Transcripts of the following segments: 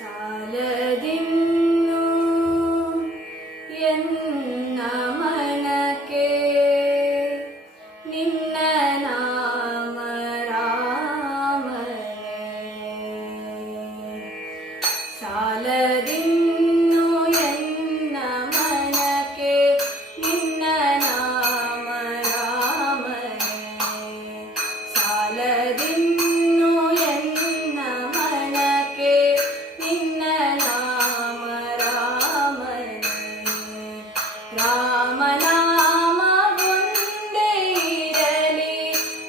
ಸಾಲದಿನ್ನು ಎನ್ನ ಮನಕ್ಕೆ ನಿನ್ನ ನಾಮ ರಾಮನೇ. ಸಾಲದಿನ್ನು ಎನ್ನ ಮನಕ್ಕೆ ನಿನ್ನ ನಾಮ ರಾಮನೇ. ಸಾಲದಿನ್ನು ಎನ್ನ ಮನಕ್ಕೆ ನಿನ್ನ ನಾಮ ರಾಮನೇ. ರಾಮನಾಮ ಒಂದೇ ಇರಲಿ,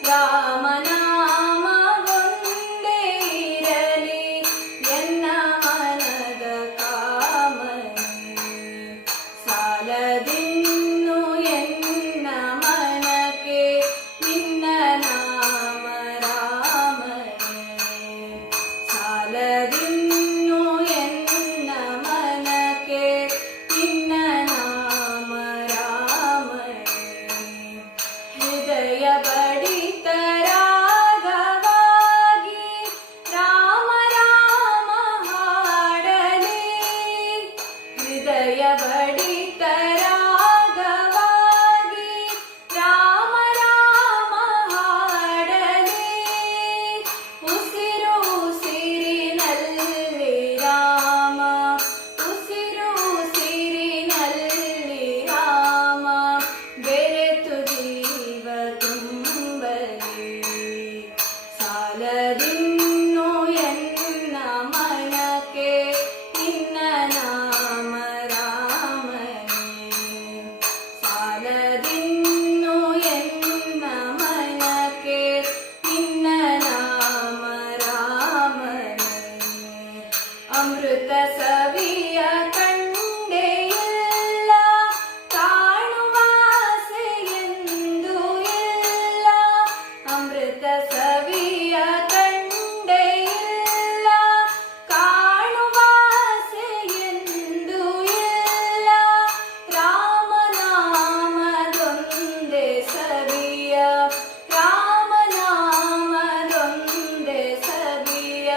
ರಾಮನಾಮ ಒಂದೇ ಇರಲಿ ಎನ್ನ ಮನದ ಕಾಮನೆ. ಸಾಲದಿನ್ನು ಎನ್ನ ಮನಕ್ಕೆ ನಿನ್ನ ನಾಮ ರಾಮನೇ. ಸಾಲದಿನ್ನು ಎನ್ನ ಮನಕ್ಕೆ ನಿನ್ನ ನಾಮ ರಾಮನೇ. ಹೃದಯ ಬಡಿತ ರಾಗವಾಗಿ ರಾಮ ರಾಮ ಹಾಡಲಿ. ಹೃದಯ ಬಡಿತ ರಾಗವಾಗಿ ರಾಮ ರಾಮ ಹಾಡಲಿ. ಉಸಿರು ಉಸಿರಿನಲ್ಲಿ ರಾಮ, ಉಸಿರು ಉಸಿರಿನಲ್ಲಿ ರಾಮ ಬೆರೆತು ಜೀವ ತುಂಬಲಿ. ಸಾಲದಿನ್ನು ಎನ್ನ ಮನಕ್ಕೆ ನಿನ್ನ ನಾಮ ರಾಮನೇ. ಸಾಲದಿನ್ನು ಎನ್ನ ಮನಕ್ಕೆ ನಿನ್ನ ನಾಮ ರಾಮನೇ. ಅಮೃತ ಸವಿಯ ಕಂಡೆ ಇಲ್ಲ, ಕಾಣುವ ಆಸೆಯೆಂದೂ ಇಲ್ಲ. ಅಮೃತ ಸವಿಯ ಕಂಡೆ ಇಲ್ಲ, ಕಾಣುವ ಆಸೆಯೆಂದೂ ಇಲ್ಲ. ರಾಮನಾಮದೊಂದೇ ಸವಿಯ, ರಾಮನಾಮದೊಂದೇ ಸವಿಯ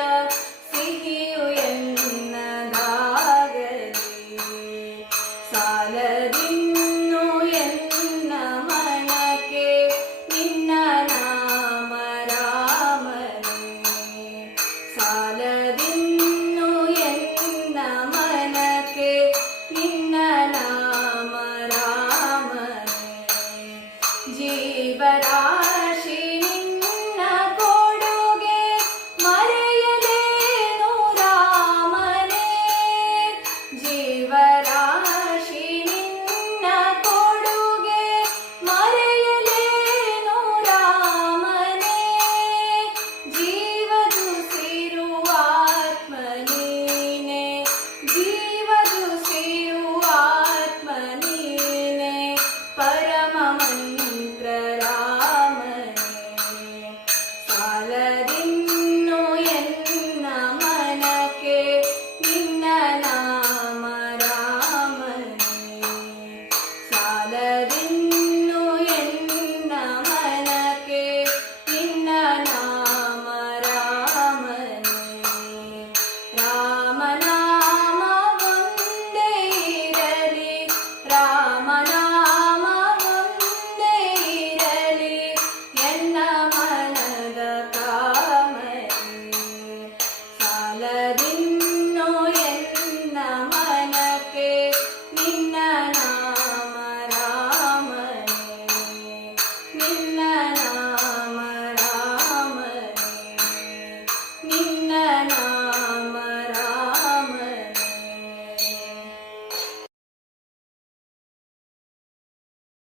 ಸಿಹಿಯು ಎನ್ನದಾಗಲಿ. ಸಾಲದಿನ್ನು ಎನ್ನ ಮನಕ್ಕೆ ನಿನ್ನ ನಾಮ ರಾಮನೇ. ಸಾಲದಿನ್ನು ಎನ್ನ ಮನಕ್ಕೆ ನಿನ್ನ ನಾಮ ರಾಮನೇ. ಜೀವರಾಶಿ ನಿನ್ನ ಕೊಡುಗೆ ಮರೆಯಲೇನು ರಾಮನೇ. ಜೀವರಾಶಿ ನಿನ್ನ ಕೊಡುಗೆ ಮರೆಯಲೇನು ರಾಮನೇ. ಜೀವದುಸಿರು ಆತ್ಮ ನೀನೆ, ಜೀವದುಸಿರು ಆತ್ಮ ನೀನೆ ಪರಮ ಮಂತ್ರ ರಾಮನೇ. ಸಾಲದಿನ್ನು ಎನ್ನ ಮನಕ್ಕೆ ನಿನ್ನ ನಾಮ ರಾಮನೇ. ಸಾಲದಿನ್ನು ಎನ್ನ ಮನಕ್ಕೆ ನಿನ್ನ ನಾಮ ರಾಮನೇ. ರಾಮನಾಮ ಒಂದೇ ಇರಲಿ, ರಾಮನಾಮ ಒಂದೇ ಇರಲಿ ಎನ್ನ ಮನದ ಕಾಮನೆ. ಸಾಲದಿನ್ನು